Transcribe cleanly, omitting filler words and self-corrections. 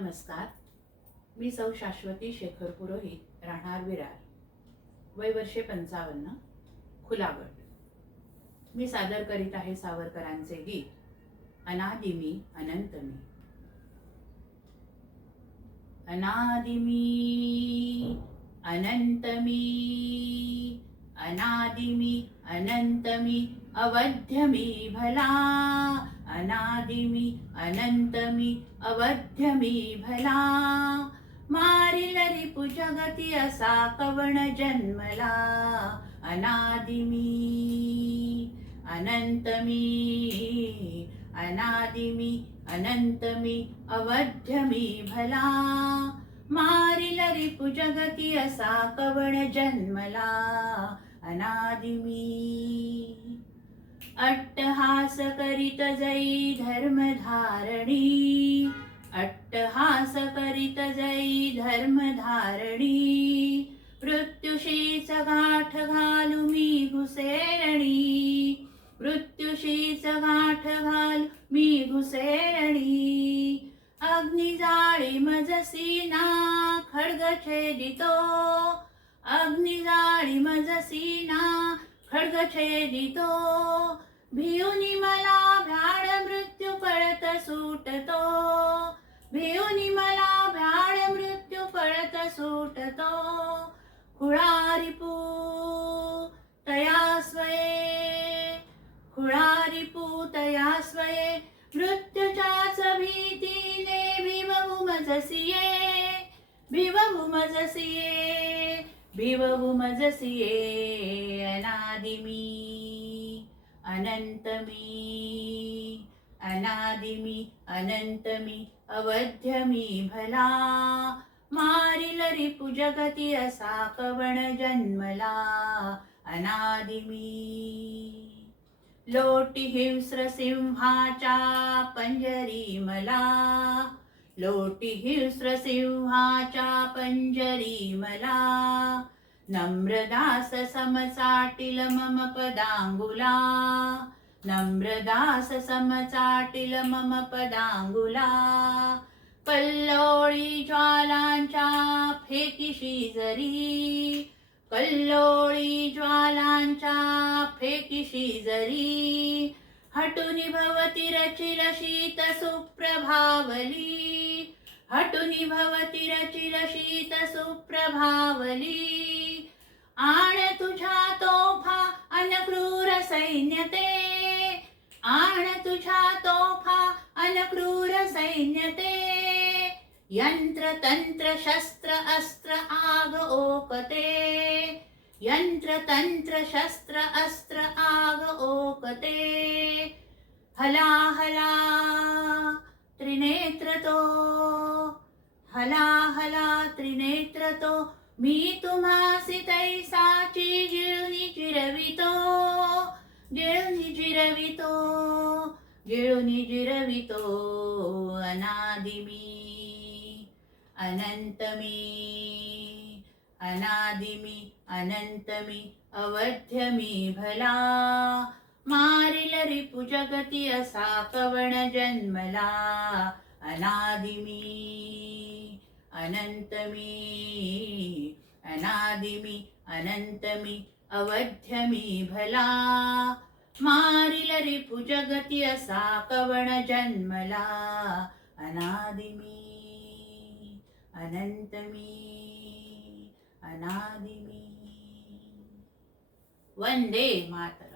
नमस्कार. मी सौ शाश्वती शेखर पुरोहित, राहणार विरार, वय वर्षे 55, खुला गट. मी सादर करीत आहे सावरकरांचे गीत अनादि मी अनंत मी. अनादि मी अनंत मी, अनादि मी अनंत मी, अवध्य मी भला. अनादि मी अनंत मी, अवध्य मी भला. मारिल रिपु जगती असा कवण जन्मला. अनादि मी अनंत मी, अनादि मी अनंत मी, अवध्य मी भला. मारिल रिपु जगती असा कवण जन्मला. अनादि मी अट्टहास करीत जै धर्मधारणी. अट्टहास करीत जै धर्मधारणी. मृत्युशीच गाठ घालू मी घुसेरणी. मृत्युशीच गाठ घालू मी घुसेरणी. अग्नि जाळी मजसी ना खड्ग छेदितो. अग्नि जाळी मजसी ना खड्ग छेदितो. भिऊनी मला भ्याड मृत्यू पळत सुटतो. भिऊनी मला भ्याड मृत्यू पळत सुटतो. खुळा रिपू तया स्वये, खुळा रिपू तया स्वये. मृत्यूच्याच भीतीने भिवू मजसिये. भिवू मजसिये, भिवू मजसिये. अनादि मी अनंत मी, अनादि मी अनंत मी, अवध्य मी भला. मारिल रिपु जगती असा कवण जन्मला. अनादि मी लोटी हिंस्र सिंहाच्या पंजरी मला. लोटी हिंस्र सिंहाच्या पंजरी मला. नम्रदास समचाटिल मम पदांगुला. नम्रदास समचाटिल मम पदांगुला. कल्लोळी ज्वालांच्या फेकीशी जरी. कल्लोळी ज्वालांच्या फेकीशी जरी. हटुनी भवती रचिल शीत सुप्रभावली. हटुनी भवती रचिल शीत सुप्रभावली. आण तुझ्या तोफा अन क्रूर सैन्य ते. आण तुझ्या तोफा अन क्रूर सैन्य ते. यंत्र तंत्र शस्त्र अस्त्र आग ओकते. यंत्र तंत्र शस्त्र अस्त्र आग ओकते. हला हला त्रिनेत्र तो. हला हला त्रिनेत्र तो. मी तुम्हासी तैसाची जिळुनी जिरवितो. जिळुनी जिरवितो, जिळुनी जिरवितो. अनादि मी अनंत मी, अनादि मी अनंत मी, अवध्य मी भला. मारिल रिपु जगती असा कवण जन्मला. अनादि मी अनंत मी, अनादि मी अनंत मी, अवध्य मी भला. मारिल रिपु जगती असा कवण जन्मला. अनादि मी अनंत मी, अनादि मी. वंदे मातरम्.